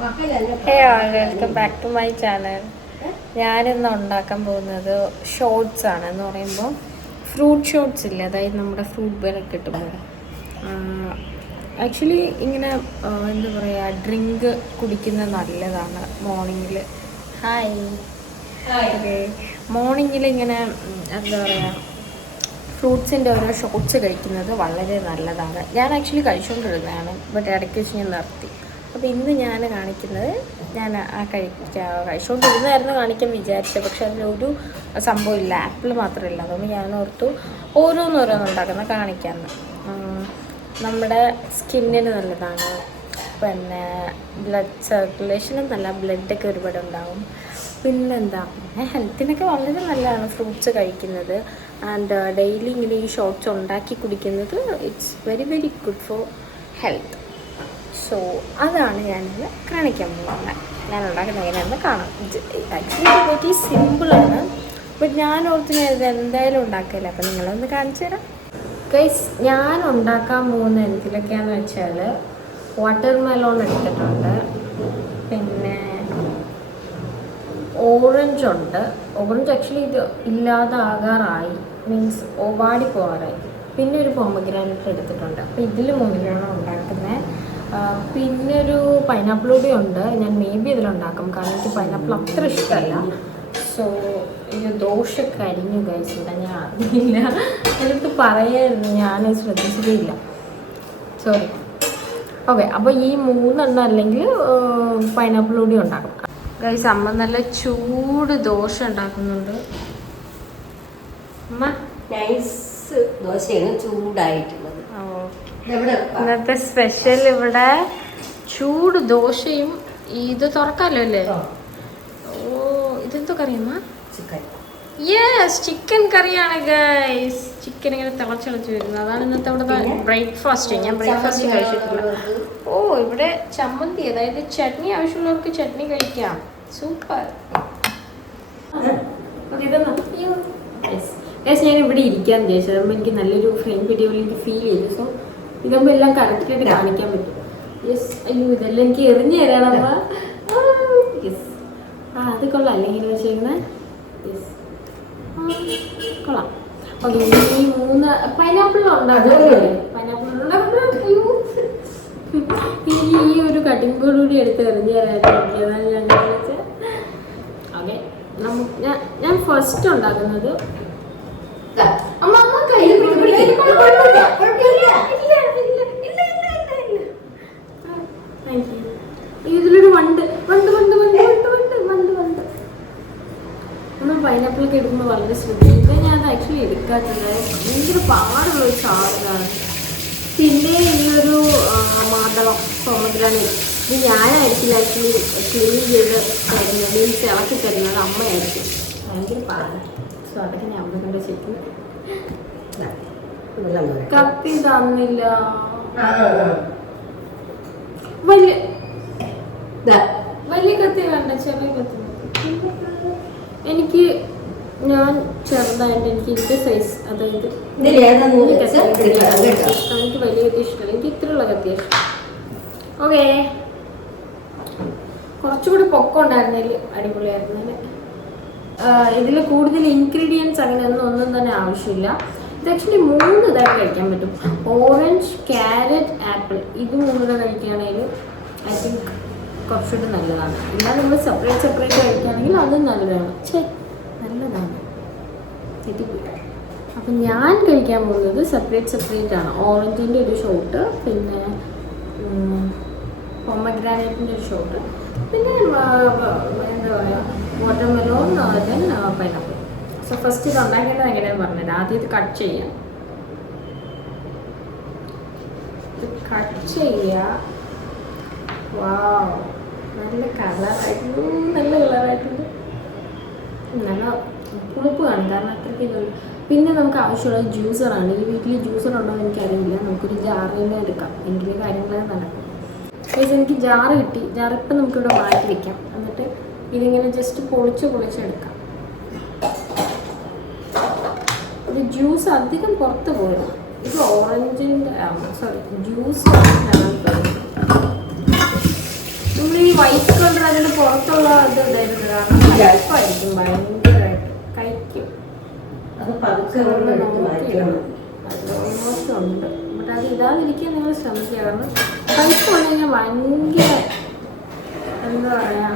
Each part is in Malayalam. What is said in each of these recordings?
Hey all welcome back to my channel. ഞാനിന്ന് ഉണ്ടാക്കാൻ പോകുന്നത് ഷോർട്സ് ആണ്. എന്ന് പറയുമ്പോൾ ഫ്രൂട്ട് ഷോർട്സ് ഇല്ലേ, അതായത് നമ്മുടെ ഫ്രൂട്ട് ബെറൊക്കെ കിട്ടുമ്പോൾ ആക്ച്വലി ഇങ്ങനെ എന്താ പറയുക, ഡ്രിങ്ക് കുടിക്കുന്നത് നല്ലതാണ് മോർണിംഗിൽ. ഹായ് ഓക്കെ, മോർണിംഗിൽ ഇങ്ങനെ എന്താ പറയുക, ഫ്രൂട്ട്സിൻ്റെ ഓരോ ഷോർട്സ് കഴിക്കുന്നത് വളരെ നല്ലതാണ്. ഞാൻ ആക്ച്വലി കഴിച്ചുകൊണ്ടിരുന്നതാണ്, ബട്ട് ഇടയ്ക്ക് വെച്ച് ഞാൻ നിർത്തി. അപ്പോൾ ഇന്ന് ഞാൻ കാണിക്കുന്നത്, ഞാൻ കഴിച്ചുകൊണ്ടിരുന്നായിരുന്നു കാണിക്കാൻ വിചാരിച്ചത്, പക്ഷെ അതിലൊരു സംഭവമില്ല, ആപ്പിൾ മാത്രമില്ല. അതുകൊണ്ട് ഞാൻ ഓർത്തു ഓരോന്നോരോന്നുണ്ടാക്കുന്ന കാണിക്കാമെന്ന്. നമ്മുടെ സ്കിന്നിന് നല്ലതാണ്, പിന്നെ ബ്ലഡ് സർക്കുലേഷനും നല്ല, ബ്ലഡൊക്കെ ഒരുപാട് ഉണ്ടാവും. പിന്നെന്താ, പിന്നെ ഹെൽത്തിനൊക്കെ വളരെ നല്ലതാണ് ഫ്രൂട്ട്സ് കഴിക്കുന്നത്. ആൻഡ് ഡെയിലി ഇങ്ങനെ ഈ ഷോർട്സ് ഉണ്ടാക്കി കുടിക്കുന്നത് it's very very good for health. So അതാണ് ഞാനിന്ന് കാണിക്കാൻ പോകുന്നത്. ഞാൻ ഉണ്ടാക്കുന്നത് എങ്ങനെയാണെന്ന് കാണാം. ആക്ച്വലി വെരി സിമ്പിളാണ്, ബട്ട് ഞാൻ ഓർത്ത് ഞാൻ ഇത് എന്തായാലും ഉണ്ടാക്കില്ല. അപ്പം നിങ്ങളൊന്ന് കാണിച്ചു തരാം. ഗൈസ്, ഞാൻ ഉണ്ടാക്കാൻ പോകുന്ന എന്തിലൊക്കെയാണെന്ന് വെച്ചാൽ വാട്ടർ മെലോൺ എടുത്തിട്ടുണ്ട്, പിന്നെ ഓറഞ്ച് ഉണ്ട്. ഓറഞ്ച് ആക്ച്വലി ഇത് ഇല്ലാതാകാറായി, മീൻസ് ഓവാടി പോകാറായി. പിന്നെ ഒരു പോമഗ്രാനറ്റ് എടുത്തിട്ടുണ്ട്. അപ്പോൾ ഇതിൽ മുന്നിലാണ് ഉണ്ടാക്കുന്നത്. പിന്നെ ഒരു പൈനാപ്പിൾ കൂടി ഉണ്ട്. ഞാൻ മേ ബി ഇതിലുണ്ടാക്കും, കാരണം എനിക്ക് പൈനാപ്പിൾ അത്ര ഇഷ്ടമല്ല. സോ ഇത് ദോശയൊക്കെ അരിഞ്ഞു കഴിച്ചില്ല, ഞാൻ അറിയില്ല, എനിക്ക് പറയായിരുന്നു, ഞാൻ ശ്രദ്ധിച്ചിട്ടില്ല, സോറി. ഓക്കെ, അപ്പോൾ ഈ 3 എണ്ണം അല്ലെങ്കിൽ പൈനാപ്പിൾ കൂടി ഉണ്ടാക്കും. ഗൈസ്, അമ്മ നല്ല ചൂട് ദോശ ഉണ്ടാക്കുന്നുണ്ട്. അമ്മ നൈസ് ദോശയാണ് ചൂടായിട്ടുള്ളത്. ഇന്നത്തെ സ്പെഷ്യൽ ഇവിടെ ചൂട് ദോശയും. ഇത് തുറക്കാമല്ലോ അല്ലേ? ഓ, ഇതെന്തോ കറിയമ്മ? ചിക്കൻ. യെസ്, ചിക്കൻ കറിയാണ് ഗൈസ്. ചിക്കൻ ഇങ്ങനെ തിളച്ചിളച്ച് വരുന്നത്, അതാണ് ഇന്നത്തെ അവിടെ ബ്രേക്ക്ഫാസ്റ്റ്. ഞാൻ ബ്രേക്ക്ഫാസ്റ്റ് കഴിച്ചിട്ടില്ല. ഓ, ഇവിടെ ചമ്മന്തി, അതായത് ചട്നി ആവശ്യമുള്ളവർക്ക് ചട്നി കഴിക്കാം. സൂപ്പർ. ഞാൻ ഇവിടെ ഇരിക്കാൻ വിചാരിച്ചത്, അതാകുമ്പോൾ എനിക്ക് നല്ലൊരു ഫ്രെയിം വീഡിയോയിൽ എനിക്ക് ഫീൽ ചെയ്തു. സോ ഇതാകുമ്പോൾ എല്ലാം കറക്റ്റായിട്ട് കാണിക്കാൻ പറ്റും. യെസ്, അയ്യോ, ഇതെല്ലാം എനിക്ക് എറിഞ്ഞു തരണം. യെസ്, അത് കൊള്ളാം, അല്ലെങ്കിൽ വെച്ചിരുന്നത്. യെസ്, കൊള്ളാം. ഓക്കെ, ഈ 3 പൈനാപ്പിൾ ഉണ്ടാകും. ഈ ഒരു കട്ടിംഗ് ബോർഡ് കൂടി എടുത്ത് എറിഞ്ഞു തരാനായിട്ട് നോക്കിയതാണ് ഞാൻ വിളിച്ചത്. ഓക്കെ, ഞാൻ ഫസ്റ്റ് ഉണ്ടാക്കുന്നത് ഇതിലൊരു വണ്ട് നമ്മൾ പൈനാപ്പിളൊക്കെ എടുക്കുമ്പോൾ വളരെ ശ്രദ്ധിക്കുക. ഞാൻ ആക്ച്വലി എടുക്കാത്തില്ല, ഭയങ്കര പാടുള്ളൊരു സാധനമാണ്. പിന്നെ ഈ ഒരു മാതളം പോമഗ്രാനേറ്റ്, ഇത് ഞാനായിരിക്കില്ല ആക്ച്വലി ക്ലീൻ ചെയ്ത് തരുന്നത്, മീൻസ് ഇളക്കി തരുന്നത് അമ്മയായിരിക്കും. ഭയങ്കര പാടാണ്. സോ അതൊക്കെ ഞാൻ അമ്മ കൊണ്ട് ചെക്ക്. കത്തി തന്നില്ല, വലിയ കത്തി വേണ്ട, ചെറിയ കത്തി. എനിക്ക്, ഞാൻ ചെറുതായിട്ട് എനിക്ക് ഇതിന്റെ സൈസ്, അതായത് എനിക്ക് വലിയ കത്തി ഇഷ്ടമല്ല, എനിക്ക് ഇത്രയുള്ള കത്തി ഇഷ്ടം. ഓക്കെ, കുറച്ചുകൂടി പൊക്കം ഉണ്ടായിരുന്നതിൽ അടിപൊളിയായിരുന്നല്ലേ. ഇതിൽ കൂടുതൽ ഇൻഗ്രീഡിയൻസ് ഒന്നും തന്നെ ആവശ്യമില്ല. ഇത് ആക്ച്വലി 3 ഇതായിട്ട് കഴിക്കാൻ പറ്റും. ഓറഞ്ച്, ക്യാരറ്റ്, ആപ്പിൾ, ഇത് 3 കഴിക്കുകയാണെങ്കിൽ ഐ തിങ്ക് കുറച്ചുകൂടി നല്ലതാണ്. എന്നാൽ നമ്മൾ സെപ്പറേറ്റ് കഴിക്കുകയാണെങ്കിൽ അതും നല്ലതാണ്. നല്ലതാണ്, തെറ്റിപ്പോയി. അപ്പം ഞാൻ കഴിക്കാൻ പോകുന്നത് സെപ്പറേറ്റ് ആണ്. ഓറഞ്ചിൻ്റെ ഒരു ഷോട്ട്, പിന്നെ പൊമഗ്രാനേറ്റിൻ്റെ ഒരു ഷോട്ട്, പിന്നെ എന്താ പറയുക, watermelon, then pineapple. So first ഇത് ഉണ്ടാക്കേണ്ടത് എങ്ങനെയാണെന്ന് പറഞ്ഞത്. ആദ്യം ഇത് കട്ട് ചെയ്യാം. വാവ്, നല്ല കളറായിട്ടുണ്ട്. നല്ല പുളിപ്പ് കാണും, കാരണം അത്രയ്ക്ക് ഇതുണ്ട്. പിന്നെ നമുക്ക് ആവശ്യമുള്ളത് ജ്യൂസറാണ്. ഈ വീട്ടിൽ ജ്യൂസർ ഉണ്ടോ എന്ന് എനിക്കറിയില്ല. നമുക്കൊരു ജാറിൽ നിന്ന് എടുക്കാം, എങ്കിലേ കാര്യങ്ങളൊക്കെ നടക്കും. പക്ഷേ എനിക്ക് ജാറ് കിട്ടി. ജാറിപ്പം നമുക്കിവിടെ മാറ്റി വയ്ക്കാം. എന്നിട്ട് ഇതിങ്ങനെ ജസ്റ്റ് പൊളിച്ചെടുക്കാം. ഇത് ജ്യൂസ് അധികം പുറത്ത് പോകണം. ഇത് ഓറഞ്ചിൻ്റെ ജ്യൂസ് നമ്മൾ ഈ വൈറ്റ് കളർ അതിന് പുറത്തുള്ള ഇത് ഇതായിരുന്നു കാരണം കഴിപ്പായിരിക്കും ഭയങ്കരമായിട്ട് കഴിക്കും. അത് പതുക്കെ ഓൾമോസ്റ്റ് ഉണ്ട്. ബട്ട് അത് ഇടാതിരിക്കാൻ നിങ്ങൾ ശ്രമിക്കുക. കാരണം കഴിപ്പ് വന്നു കഴിഞ്ഞാൽ ഭയങ്കര എന്താ പറയുക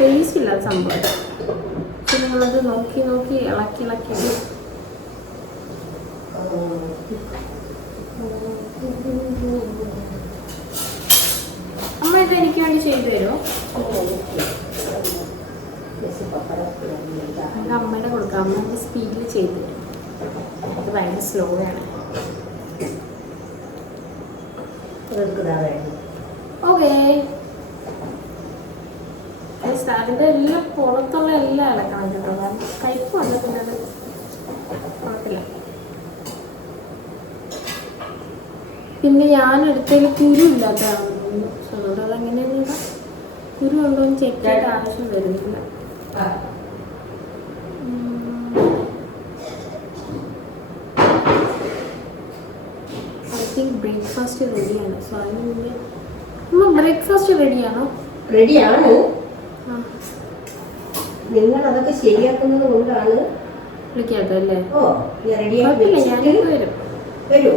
ടേസ്റ്റ് ഇല്ലാത്ത സംഭവം. പക്ഷെ നിങ്ങളത് നോക്കി നോക്കി ഇളക്കി അമ്മ ഇത് എനിക്ക് വേണ്ടി ചെയ്തു തരുമോ? നമുക്ക് അമ്മയുടെ കൊടുക്കാം. അമ്മ സ്പീഡിൽ ചെയ്തു തരും. ഇത് ഭയങ്കര സ്ലോ ആണ്. ഓക്കേ, അതിൻ്റെ എല്ലാം പുറത്തുള്ള എല്ലാം ഇളക്കണം കേട്ടോ. കാരണം കയ്പ്പ് വന്നിട്ടുണ്ട്. അത് കുഴപ്പമില്ല. പിന്നെ ഞാൻ എടുത്തതിൽ കുരു ഇല്ലാത്തതാണ്. അതുകൊണ്ട് അതെങ്ങനെയാണ് കുരു ഉണ്ടോ എന്ന് ചെക്ക് ചെയ്യേണ്ട ആവശ്യം വരുന്നില്ല. ഐ തിങ്ക് ബ്രേക്ക്ഫാസ്റ്റ് റെഡിയാണ്. സോ അതിന് മുന്നേ അമ്മ ബ്രേക്ക്ഫാസ്റ്റ് റെഡിയാണോ? റെഡിയാണ്. നിങ്ങൾ അതൊക്കെ ശരിയാക്കുന്നത് കൊണ്ടാണ് വിളിക്കാത്തല്ലേ? ഓ റെഡിയാക്കി വരും. വരൂ.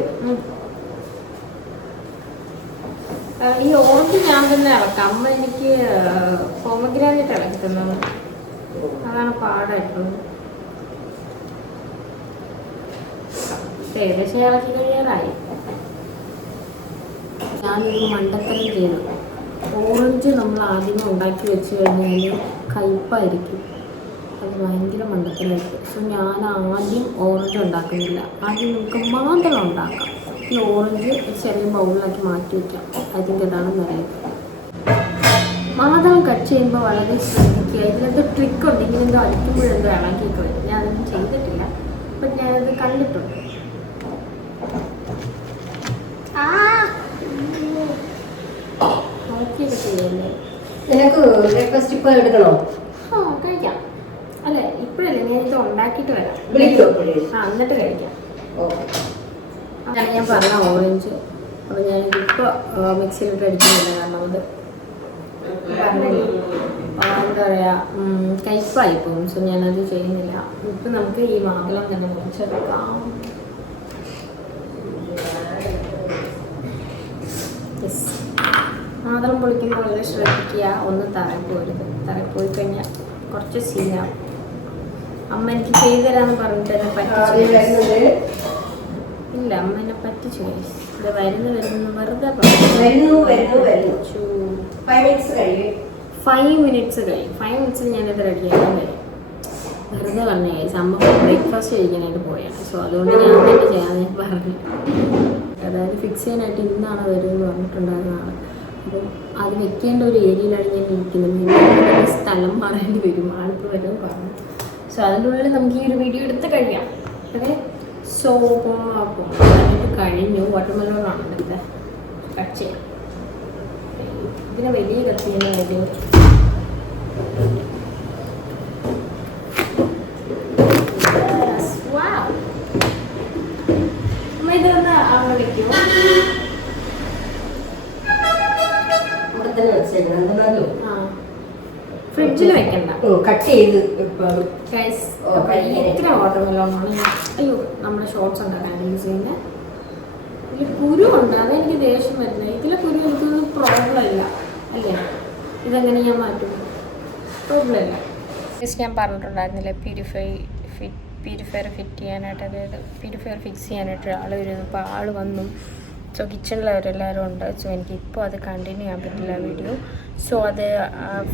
ഈ ഓറഞ്ച് ഞാൻ തന്നെ ഇളക്കാം. അമ്മ എനിക്ക് പോമഗ്രാനൈറ്റ് ഇളക്കി തന്നത്. അതാണ് പാടായിട്ടുള്ളത്. ഏകദേശം ഇളക്കി കഴിയാറായി. ഞാനൊരു മണ്ടത്തരം ചെയ്തു. ഓറഞ്ച് നമ്മൾ ആദ്യമേ ഉണ്ടാക്കി വെച്ച് കഴിഞ്ഞാൽ കയ്പ്പായിരിക്കും. അത് ഭയങ്കര മണ്ടത്തരമായിരിക്കും. സോ ഞാൻ ആദ്യം ഓറഞ്ച് ഉണ്ടാക്കുന്നില്ല. ആദ്യം നമുക്ക് മാതളം ഉണ്ടാക്കാം. ഈ ഓറഞ്ച് ചെറിയ ബൗളിലാക്കി മാറ്റി വയ്ക്കാം. അതിൻ്റെ ഇതാണ് നല്ലത്. മാതളം കട്ട് ചെയ്യുമ്പോൾ വളരെ ശ്രദ്ധിക്കുക. ഇതിനകത്ത് ട്രിക്കുണ്ട്. ഇങ്ങനെന്തോ അടിക്കുമ്പോഴെന്തോ ഇളക്കിയൊക്കെ വരും. ഞാനതൊന്നും ചെയ്തിട്ടില്ല. അപ്പം ഞാനത് കണ്ടിട്ടുണ്ട്. നോക്കിയൊക്കെ ചെയ്യല്ലേ. നിനക്ക് ബ്രേക്ക്ഫാസ്റ്റ് ഇപ്പോൾ എടുക്കണോ? ആ കഴിക്കാം. അല്ലേ ഇപ്പോഴല്ലേ ഞാനിത് ഉണ്ടാക്കിയിട്ട് വരാം. വിളിക്കോ? എന്നിട്ട് കഴിക്കാം. ഓ ഞാൻ പറഞ്ഞ ഓറഞ്ച്. അപ്പോൾ ഞാനിതിപ്പോൾ മിക്സിയിലിട്ട് അടിക്കുന്നില്ല. കാരണം അത് എന്താ പറയുക കയ്പ്പായി പോകും. സോ ഞാനത് ചെയ്യുന്നില്ല. ഇപ്പം നമുക്ക് ഈ മാതളം തന്നെ മുറിച്ചെടുക്കാം. യെസ്, മാതളം പൊളിക്കുമ്പോൾ വളരെ ശ്രദ്ധിക്കുക. ഒന്ന് തറപ്പോരുത്. തറപ്പോയി കഴിഞ്ഞാൽ കുറച്ച് സീനാവും. അമ്മ എനിക്ക് ചെയ്തു തരാമെന്ന് പറഞ്ഞിട്ട് എന്നെ പറ്റിച്ചു. ഇല്ല, അമ്മ എന്നെ പറ്റിച്ചു. ഇത് വരുന്നു വെറുതെ 5 മിനിറ്റ്സ് കഴിയും. 5 മിനിറ്റ്സിൽ ഞാനിത് റെഡിയാക്കാൻ കഴിയും. വെറുതെ പറഞ്ഞു കഴിച്ചു. അമ്മ ബ്രേക്ക്ഫാസ്റ്റ് കഴിക്കാനായിട്ട് പോയാണ്. സോ അതുകൊണ്ട് ഞാൻ തന്നെ ചെയ്യാൻ പറഞ്ഞു. അതായത് ഫിക്സ് ചെയ്യാനായിട്ട് ഇന്നാണ് വരുമെന്ന് പറഞ്ഞിട്ടുണ്ടായിരുന്നതാണ്. അപ്പം അത് വെക്കേണ്ട ഒരു ഏരിയയിലാണ് ഞാൻ ഇരിക്കുന്നത്. സ്ഥലം മാറേണ്ടി വരും. ആൾക്ക് വരും പറഞ്ഞു. സോ അതിൻ്റെ ഉള്ളിൽ നമുക്ക് ഈ ഒരു വീഡിയോ എടുത്ത് കഴിയാം. ഓക്കെ, സോ അപ്പോൾ അതിട്ട് കഴിഞ്ഞു. വാട്ടർമെലോണാണ് എടുത്തത്. കട്ട് ചെയ്യാം. ഇതിനെ വലിയ കട്ട് ചെയ്യുന്ന വലിയ ഇതൊന്ന് അവിടെ വെക്കുമോ? ഫ്രിഡ്ജിൽ വെക്കണ്ട. കട്ട് ചെയ്ത് ഇത്ര വാട്ടർമെലോണാണ്. അയ്യോ, നമ്മുടെ ഷോർട്സ് ഉണ്ടാക്കാൻ യൂസ് ചെയ്യുന്നത്. ഇതിൽ കുരു ഉണ്ട്. അതെനിക്ക് ദേഷ്യം വരുന്നത്. ഇതിലെ കുരു എനിക്കൊന്നും പ്രോബ്ലം ഇല്ല. അല്ലേ, ഇതെങ്ങനെ ഞാൻ മാറ്റും? പ്രോബ്ലം ഇല്ല. ജസ്റ്റ് ഞാൻ പറഞ്ഞിട്ടുണ്ടായിരുന്നില്ലേ പ്യൂരിഫയർ ഫിറ്റ് ചെയ്യാനായിട്ട്, അതായത് പ്യൂരിഫയർ ഫിക്സ് ചെയ്യാനായിട്ട് ആൾ വരുന്നു. അപ്പോൾ ആൾ വന്നു. സോ കിച്ചണിൽ അവരെല്ലാവരും ഉണ്ട്. സോ എനിക്കിപ്പോൾ അത് കണ്ടിന്യൂ ചെയ്യാൻ പറ്റില്ല വീഡിയോ. സോ അത്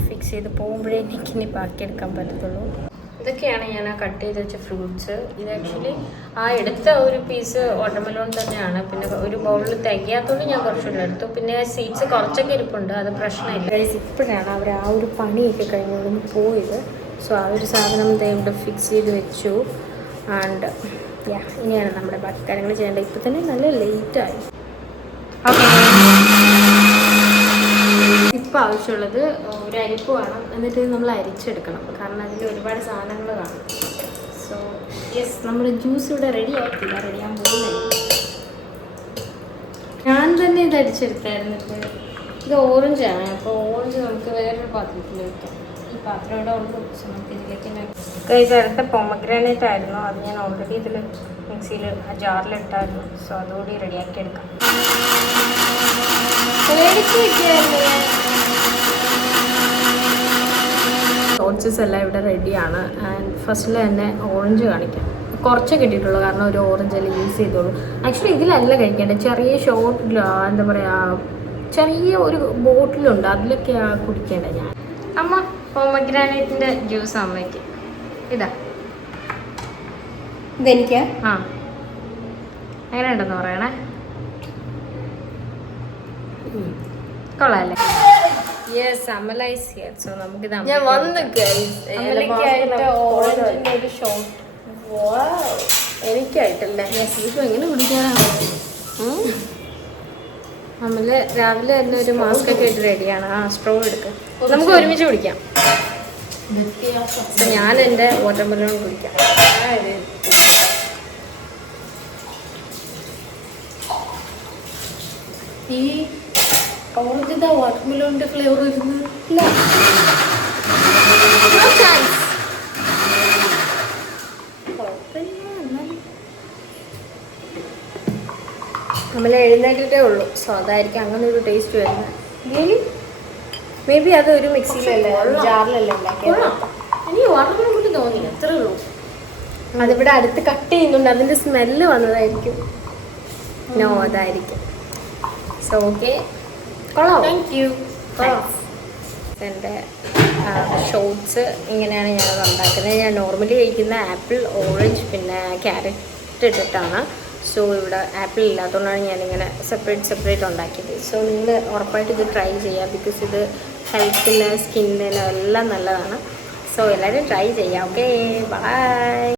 ഫിക്സ് ചെയ്ത് പോകുമ്പോഴേ എനിക്കിനി ബാക്കിയെടുക്കാൻ പറ്റത്തുള്ളൂ. ഇതൊക്കെയാണ് ഞാൻ ആ കട്ട് ചെയ്ത് വെച്ച ഫ്രൂട്ട്സ്. ഇത് ആക്ച്വലി ആ എടുത്ത ഒരു പീസ് വാട്ടർമെലോൺ തന്നെയാണ്. പിന്നെ ഒരു ബൗളിൽ തികയാത്തതുകൊണ്ട് ഞാൻ കുറച്ചുകൂടെ എടുത്തു. പിന്നെ സീഡ്സ് കുറച്ചൊക്കെ ഇരിപ്പുണ്ട്. അത് പ്രശ്നമില്ല. ഇപ്പോഴാണ് അവർ ആ ഒരു പണിയൊക്കെ കഴിഞ്ഞൊന്ന് പോയത്. സോ ആ ഒരു സാധനം ഇവിടെ ഫിക്സ് ചെയ്ത് വെച്ചു. ആൻഡ് ഇനിയാണ് നമ്മുടെ ബാക്കി കാര്യങ്ങൾ ചെയ്യേണ്ടത്. ഇപ്പോൾ തന്നെ നല്ല ലേറ്റായി. ഓക്കെ, ഇപ്പോൾ ആവശ്യമുള്ളത് ഒരു അരിപ്പ് വേണം. എന്നിട്ട് നമ്മൾ അരിച്ചെടുക്കണം. കാരണം അതിൽ ഒരുപാട് സാധനങ്ങൾ കാണും. സോ യെസ്, നമ്മുടെ ജ്യൂസ് ഇവിടെ റെഡി ആയിട്ടില്ല. റെഡിയാകാൻ പോകുന്നില്ല. ഞാൻ തന്നെ ഇത് അരിച്ചെടുത്തായിരുന്നു. ഇത് ഇത് ഓറഞ്ചാണ്. അപ്പോൾ ഓറഞ്ച് നമുക്ക് വേറൊരു പാത്രത്തിൽ വയ്ക്കാം. ഈ പാത്രം ഇവിടെ ഉള്ളൂ. സോ നമുക്ക് ഇതിലേക്ക് തന്നെ കഴിച്ച് അടുത്ത പൊമഗ്രാനൈറ്റ് ആയിരുന്നു. അത് ഞാൻ ഓൾറെഡി ഇതിൽ മിക്സിയിൽ ജാറിലിട്ടായിരുന്നു. സോ അതുകൂടി റെഡിയാക്കി എടുക്കാം. ഓട്സസ് എല്ലാം ഇവിടെ റെഡിയാണ്. ആൻഡ് ഫസ്റ്റിൽ തന്നെ ഓറഞ്ച് കാണിക്കാം. കുറച്ചേ കിട്ടിയിട്ടുള്ളൂ, കാരണം ഒരു ഓറഞ്ച് എല്ലാം യൂസ് ചെയ്തോളൂ. ആക്ച്വലി ഇതിലല്ല കഴിക്കേണ്ടത്. ചെറിയ ഷോർട്ട് എന്താ പറയുക, ചെറിയ ഒരു ബോട്ടിലുണ്ട്, അതിലൊക്കെയാണ് കുടിക്കേണ്ടത്. ഞാൻ അമ്മ പൊമഗ്രാനൈറ്റിൻ്റെ ജ്യൂസ് അമ്മയ്ക്ക് ഇതാ. ഇതെനിക്ക് ആ എങ്ങനെ ഉണ്ടെന്ന് പറയണേ. കൊള്ളാല്ലേ? Yes, Amala is here. So നമുക്കിത് ഞാൻ വന്നു അമലയ്ക്കായിട്ട് ഓറഞ്ചിൻ്റെ ഒരു ഷോട്ട്. എനിക്കായിട്ടല്ലേ? ഇപ്പം എങ്ങനെ കുടിക്കാനാണ്? അമല് രാവിലെ തന്നെ ഒരു മാസ്ക് ഒക്കെ ഇട്ട് റെഡിയാണ്. ആ സ്ട്രോ എടുക്കുക, നമുക്ക് ഒരുമിച്ച് കുടിക്കാം. അപ്പം ഞാൻ എൻ്റെ വാട്ടർമെലോൺ കുടിക്കാം. ഈ ഓറഞ്ചിന്റെ വാട്ടർമെലോണിന്റെ ഫ്ലേവർ വരുന്നത് നമ്മൾ എഴുന്നേറ്റിട്ടേ ഉള്ളൂ. സോ അതായിരിക്കും അങ്ങനെ ഒരു ടേസ്റ്റ് വരുന്നത്. മേ ബി അത് ഒരു മിക്സിയിലല്ലേ ജാറിലല്ലേ ഉണ്ടാക്കിയത്. എനിക്ക് വാട്ടർമെലോൺ കൊണ്ട് തോന്നി, അത്രേ ഉള്ളൂ. അതിവിടെ അടുത്ത് കട്ട് ചെയ്യുന്നുണ്ട്, അതിൻ്റെ സ്മെല്ല് വന്നതായിരിക്കും. നോ, അതായിരിക്കും. സോ ഓക്കെ, കൊള്ളാം. Thank you. എൻ്റെ ഷോട്ട്സ് ഇങ്ങനെയാണ് ഞാനത് ഉണ്ടാക്കുന്നത്. ഞാൻ നോർമലി കഴിക്കുന്ന ആപ്പിൾ, ഓറഞ്ച് പിന്നെ ക്യാരറ്റ് ഇട്ടിട്ടാണ്. സോ ഇവിടെ ആപ്പിൾ ഇല്ലാത്തതുകൊണ്ടാണ് ഞാനിങ്ങനെ സെപ്പറേറ്റ് ഉണ്ടാക്കിയത്. സോ നിങ്ങൾ ഉറപ്പായിട്ട് ഇത് ട്രൈ ചെയ്യുക. ബിക്കോസ് ഇത് ഹെൽത്തിന്, സ്കിന്നിന് എല്ലാം നല്ലതാണ്. സോ എല്ലാവരും ട്രൈ ചെയ്യാം. Okay, by.